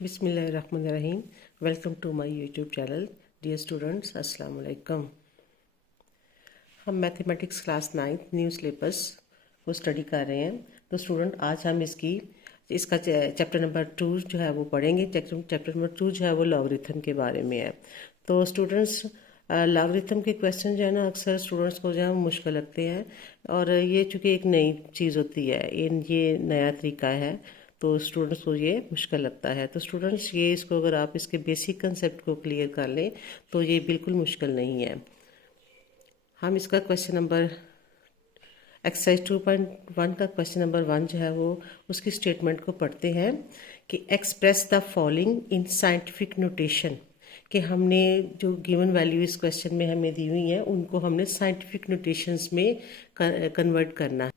बिस्मिल्लाहिर्रहमानिर्रहीम। Welcome to my YouTube channel. Dear students, अस्सलाम वालेकुम। हम मैथमेटिक्स क्लास 9 न्यू सिलेबस को स्टडी कर रहे हैं। तो स्टूडेंट, आज हम इसका चैप्टर नंबर 2 जो है वो पढ़ेंगे। चैप्टर नंबर 2 जो है वो लॉगरिथम के बारे में है। तो स्टूडेंट्स, लॉगरिथम के क्वेश्चन जो है ना, अक्सर स्टूडेंट्स को जो है मुश्किल लगते हैं। और ये चूँकि एक नई चीज़ होती है, ये नया तरीका है, तो स्टूडेंट्स को ये मुश्किल लगता है। तो स्टूडेंट्स, ये इसको अगर आप इसके बेसिक कंसेप्ट को क्लियर कर लें तो ये बिल्कुल मुश्किल नहीं है। हम इसका क्वेश्चन नंबर एक्सरसाइज 2.1 का क्वेश्चन नंबर 1 जो है वो उसकी स्टेटमेंट को पढ़ते हैं कि express the following in scientific notation. कि हमने जो गिवन वैल्यू इस क्वेश्चन में हमें दी हुई है उनको हमने साइंटिफिक नोटेशंस में कन्वर्ट करना है।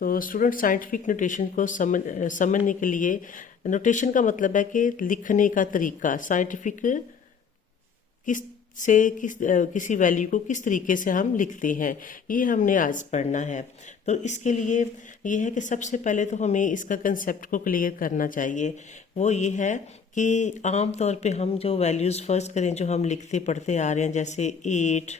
तो स्टूडेंट, साइंटिफिक नोटेशन को समझने के लिए, नोटेशन का मतलब है कि लिखने का तरीका। साइंटिफिक किसी वैल्यू को किस तरीके से हम लिखते हैं, ये हमने आज पढ़ना है। तो इसके लिए ये है कि सबसे पहले तो हमें इसका कंसेप्ट को क्लियर करना चाहिए। वो ये है कि आम तौर पे हम जो वैल्यूज़ फर्स्ट करें, जो हम लिखते पढ़ते आ रहे हैं, जैसे 8,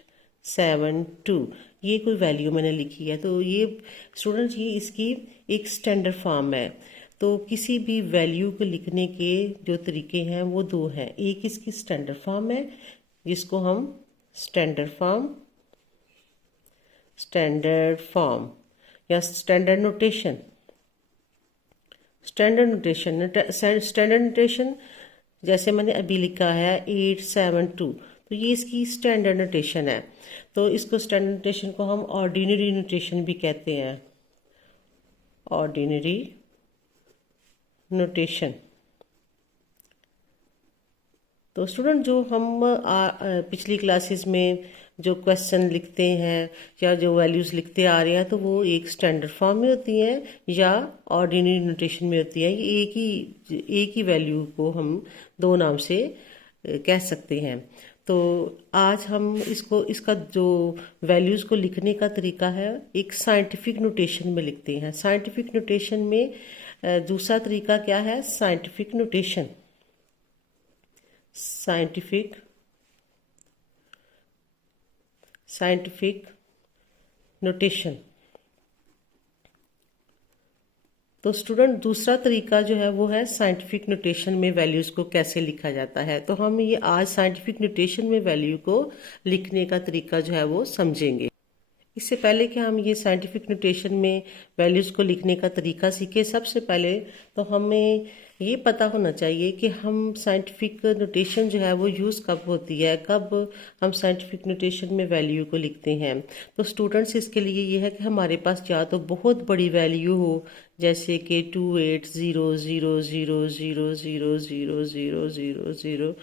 7, 2, ये कोई वैल्यू मैंने लिखी है, तो ये स्टूडेंट्स, ये इसकी एक स्टैंडर्ड फॉर्म है। तो किसी भी वैल्यू को लिखने के जो तरीके हैं वो दो हैं। एक इसकी स्टैंडर्ड फॉर्म है जिसको हम स्टैंडर्ड फॉर्म या स्टैंडर्ड नोटेशन जैसे मैंने अभी लिखा है 8, 7, 2, तो ये इसकी स्टैंडर्ड नोटेशन है। तो इसको स्टैंडर्ड नोटेशन को हम ऑर्डिनरी नोटेशन भी कहते हैं। Ordinary notation. तो स्टूडेंट, जो हम पिछली क्लासेस में जो क्वेश्चन लिखते हैं या जो वैल्यूज़ लिखते आ रहे हैं, तो वो एक स्टैंडर्ड फॉर्म में होती हैं या ऑर्डिनरी नोटेशन में होती हैं। ये एक ही वैल्यू को हम दो नाम से कह सकते हैं। तो आज हम इसका जो वैल्यूज़ को लिखने का तरीका है, एक साइंटिफिक नोटेशन में लिखते हैं। साइंटिफिक नोटेशन में दूसरा तरीका क्या है? Scientific notation. तो स्टूडेंट, दूसरा तरीका जो है वो है साइंटिफिक नोटेशन में वैल्यूज़ को कैसे लिखा जाता है। तो हम ये आज साइंटिफिक नोटेशन में वैल्यू को लिखने का तरीका जो है वो समझेंगे। इससे पहले कि हम ये साइंटिफिक नोटेशन में वैल्यूज़ को लिखने का तरीका सीखें, सबसे पहले तो हमें ये पता होना चाहिए कि हम साइंटिफिक नोटेशन जो है वो यूज़ कब होती है, कब हम साइंटिफिक नोटेशन में वैल्यू को लिखते हैं। तो स्टूडेंट्स, इसके लिए ये है कि हमारे पास या तो बहुत बड़ी वैल्यू हो, जैसे कि 280000000000,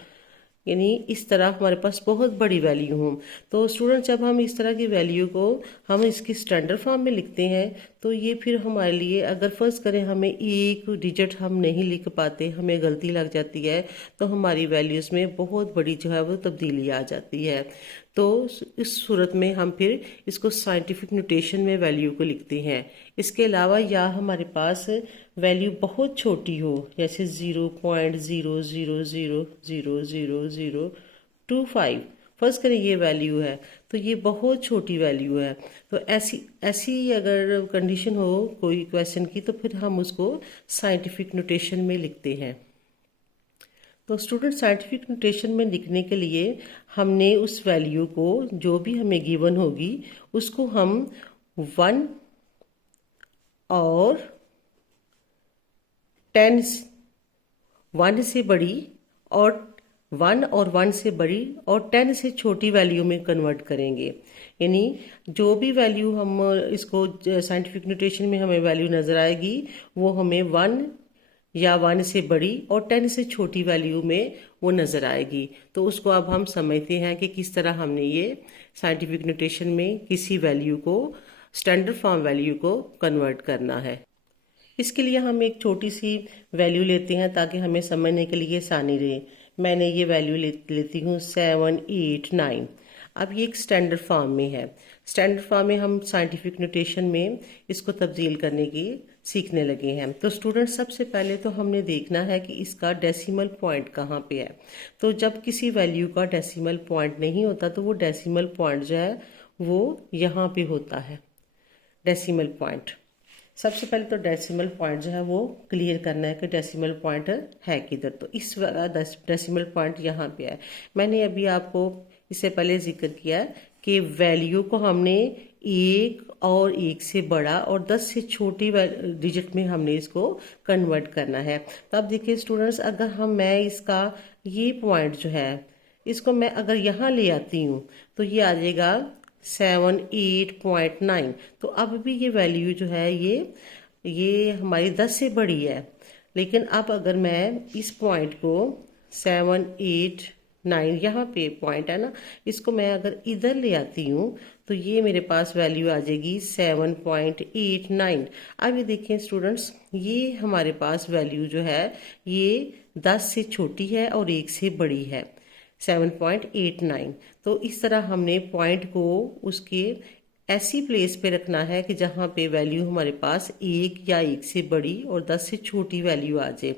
यानी इस तरह हमारे पास बहुत बड़ी वैल्यू हो। तो स्टूडेंट, जब हम इस तरह की वैल्यू को हम इसकी स्टैंडर्ड फॉर्म में लिखते हैं, तो ये फिर हमारे लिए, अगर फर्ज करें हमें एक डिजिट हम नहीं लिख पाते, हमें गलती लग जाती है, तो हमारी वैल्यूज़ में बहुत बड़ी जो है वो तब्दीली आ जाती है। तो इस सूरत में हम फिर इसको साइंटिफिक नोटेशन में वैल्यू को लिखते हैं। इसके अलावा या हमारे पास वैल्यू बहुत छोटी हो, जैसे 0.00000025, फर्स्ट करें ये वैल्यू है, तो ये बहुत छोटी वैल्यू है। तो ऐसी अगर कंडीशन हो कोई क्वेश्चन की, तो फिर हम उसको साइंटिफिक नोटेशन में लिखते हैं। तो स्टूडेंट, साइंटिफिक नोटेशन में लिखने के लिए हमने उस वैल्यू को, जो भी हमें गिवन होगी, उसको हम 1 और 10 1 से बड़ी और 1 और 1 से बड़ी और 10 से छोटी वैल्यू में कन्वर्ट करेंगे। यानी जो भी वैल्यू हम इसको साइंटिफिक नोटेशन में हमें वैल्यू नज़र आएगी, वो हमें 1 या 1 से बड़ी और 10 से छोटी वैल्यू में वो नज़र आएगी। तो उसको अब हम समझते हैं कि किस तरह हमने ये साइंटिफिक नोटेशन में किसी वैल्यू को, स्टैंडर्ड फॉर्म वैल्यू को कन्वर्ट करना है। इसके लिए हम एक छोटी सी वैल्यू लेते हैं ताकि हमें समझने के लिए आसानी रहे। मैंने ये वैल्यू लेती हूँ 7, 8, 9। अब ये एक स्टैंडर्ड फॉर्म में है। स्टैंडर्ड फॉर्म में हम साइंटिफिक नोटेशन में इसको तब्दील करने की सीखने लगे हैं। तो स्टूडेंट सबसे पहले तो हमने देखना है कि इसका डेसिमल पॉइंट कहाँ पे है। तो जब किसी वैल्यू का डेसिमल पॉइंट नहीं होता तो वो डेसिमल पॉइंट जो है वो यहाँ पे होता है, डेसिमल पॉइंट। सबसे पहले तो डेसिमल पॉइंट जो है वो क्लियर करना है कि डेसिमल पॉइंट है किधर। तो इस डेसिमल पॉइंट यहाँ पे है। मैंने अभी आपको इससे पहले जिक्र किया कि वैल्यू को हमने एक और एक से बड़ा और 10 से छोटी डिजिट में हमने इसको कन्वर्ट करना है। तो अब देखिए स्टूडेंट्स, अगर मैं इसका ये पॉइंट जो है इसको मैं अगर यहाँ ले आती हूँ तो ये आ जाएगा 78.9। तो अब भी ये वैल्यू जो है ये हमारी 10 से बड़ी है। लेकिन अब अगर मैं इस पॉइंट को 789 यहाँ पे पॉइंट है ना, इसको मैं अगर इधर ले आती हूँ तो ये मेरे पास वैल्यू आ जाएगी 7.89। अब ये देखें स्टूडेंट्स, ये हमारे पास वैल्यू जो है ये 10 से छोटी है और 1 से बड़ी है 7.89। तो इस तरह हमने पॉइंट को उसके ऐसी प्लेस पे रखना है कि जहाँ पे वैल्यू हमारे पास एक या एक से बड़ी और 10 से छोटी वैल्यू आ जाए,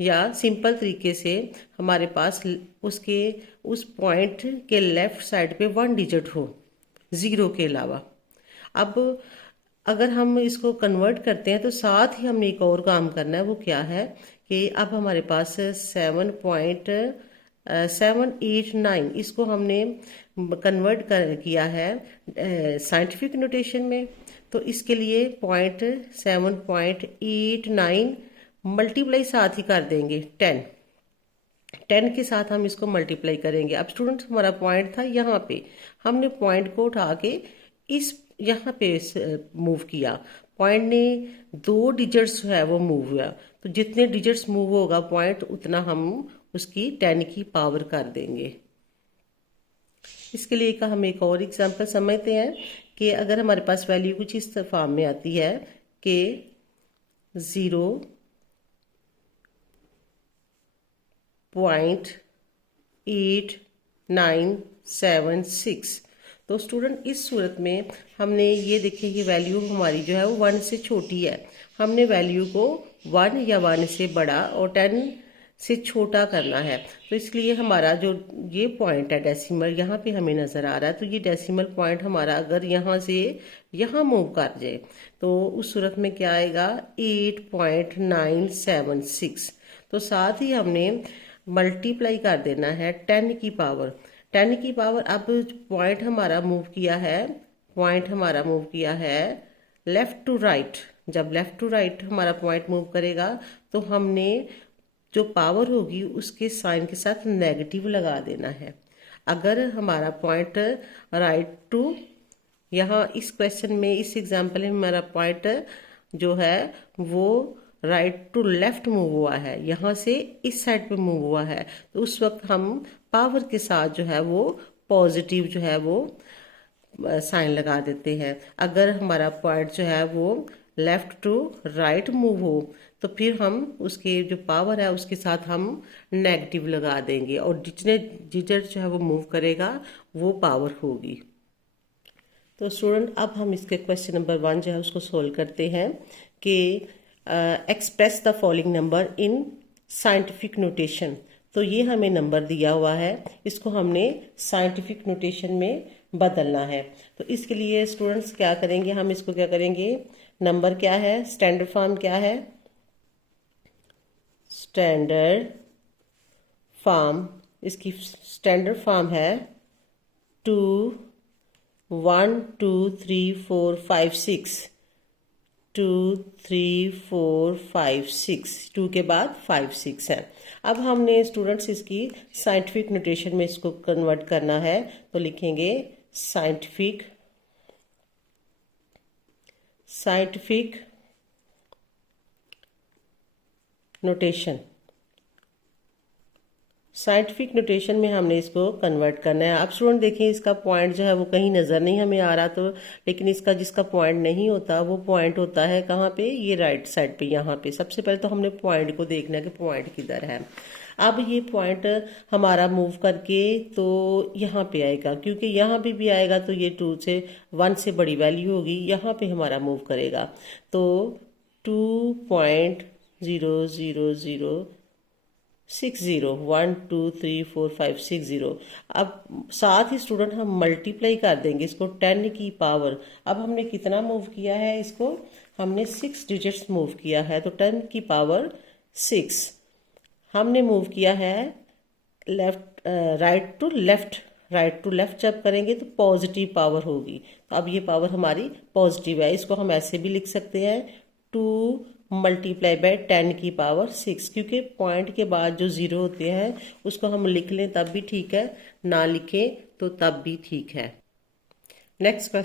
या सिंपल तरीके से हमारे पास उसके उस पॉइंट के लेफ्ट साइड पे 1 डिजिट हो ज़ीरो के अलावा। अब अगर हम इसको कन्वर्ट करते हैं तो साथ ही हमने एक और काम करना है। वो क्या है कि अब हमारे पास 7.789 इसको हमने कन्वर्ट किया है साइंटिफिक नोटेशन में। तो इसके लिए 7.89 मल्टीप्लाई साथ ही कर देंगे 10 के साथ हम इसको मल्टीप्लाई करेंगे। अब स्टूडेंट्स, हमारा पॉइंट था यहाँ पे, हमने पॉइंट को उठा के इस यहाँ पे मूव किया। पॉइंट ने 2 डिजिट्स है वो मूव हुआ, तो जितने डिजिट्स मूव होगा पॉइंट उतना हम उसकी 10 की पावर कर देंगे। इसके लिए का हम एक और एग्जांपल समझते हैं कि अगर हमारे पास वैल्यू कुछ इस फॉर्म में आती है कि 0.8976। तो स्टूडेंट इस सूरत में हमने ये देखिए कि वैल्यू हमारी जो है वो 1 से छोटी है। हमने वैल्यू को 1 या 1 से बड़ा और 10 से छोटा करना है। तो इसलिए हमारा जो ये पॉइंट है डेसिमल यहाँ पे हमें नज़र आ रहा है, तो ये डेसिमल पॉइंट हमारा अगर यहाँ से यहाँ मूव कर जाए तो उस सूरत में क्या आएगा 8.976। तो साथ ही हमने मल्टीप्लाई कर देना है 10 की पावर। 10 की पावर, अब पॉइंट हमारा मूव किया है लेफ्ट टू राइट। जब लेफ्ट टू राइट हमारा पॉइंट मूव करेगा तो हमने जो पावर होगी उसके साइन के साथ नेगेटिव लगा देना है। अगर हमारा पॉइंट राइट टू, यहाँ इस क्वेश्चन में इस एग्जांपल में हमारा पॉइंट जो है वो राइट टू लेफ्ट मूव हुआ है, यहाँ से इस साइड पे मूव हुआ है, तो उस वक्त हम पावर के साथ जो है वो पॉजिटिव जो है वो साइन लगा देते हैं। अगर हमारा पॉइंट जो है वो लेफ्ट टू राइट मूव हो तो फिर हम उसके जो पावर है उसके साथ हम नेगेटिव लगा देंगे और जितने डिजिट जो है वो मूव करेगा वो पावर होगी। तो स्टूडेंट, अब हम इसके क्वेश्चन नंबर 1 जो है उसको सोल्व करते हैं कि express the following number in scientific notation. तो ये हमें नंबर दिया हुआ है, इसको हमने साइंटिफिक नोटेशन में बदलना है। तो इसके लिए स्टूडेंट्स क्या करेंगे, हम इसको क्या करेंगे, नंबर क्या है, स्टैंडर्ड फॉर्म क्या है, स्टैंडर्ड फॉर्म, इसकी स्टैंडर्ड फॉर्म है 2 1 2 3 4 5 6 2 3 4 5 6 2 के बाद 5 6 है। अब हमने स्टूडेंट्स इसकी साइंटिफिक नोटेशन में इसको कन्वर्ट करना है, तो लिखेंगे साइंटिफिक नोटेशन। साइंटिफिक नोटेशन में हमने इसको कन्वर्ट करना है। अब स्टूडेंट देखिए, इसका पॉइंट जो है वो कहीं नज़र नहीं हमें आ रहा, तो लेकिन इसका जिसका पॉइंट नहीं होता वो पॉइंट होता है कहाँ पे, ये राइट साइड पे, यहाँ पे। सबसे पहले तो हमने पॉइंट को देखना है कि पॉइंट किधर है। अब ये पॉइंट हमारा मूव करके तो यहाँ पे आएगा, क्योंकि यहाँ पे भी आएगा तो ये 2 से 1 से बड़ी वैल्यू होगी, यहाँ पे हमारा मूव करेगा। तो 2.00060 1 2 3 4 5 6 0। अब साथ ही स्टूडेंट हम मल्टीप्लाई कर देंगे इसको 10 की पावर। अब हमने कितना मूव किया है, इसको हमने 6 डिजिट्स मूव किया है, तो 10 की पावर 6 हमने मूव किया है left right to left. Right to left जब करेंगे तो पॉजिटिव पावर होगी, तो अब ये पावर हमारी पॉजिटिव है। इसको हम ऐसे भी लिख सकते हैं 2 मल्टीप्लाई बाय 10 की पावर 6, क्योंकि पॉइंट के बाद जो ज़ीरो होते हैं उसको हम लिख लें तब भी ठीक है, ना लिखें तो तब भी ठीक है। Next question.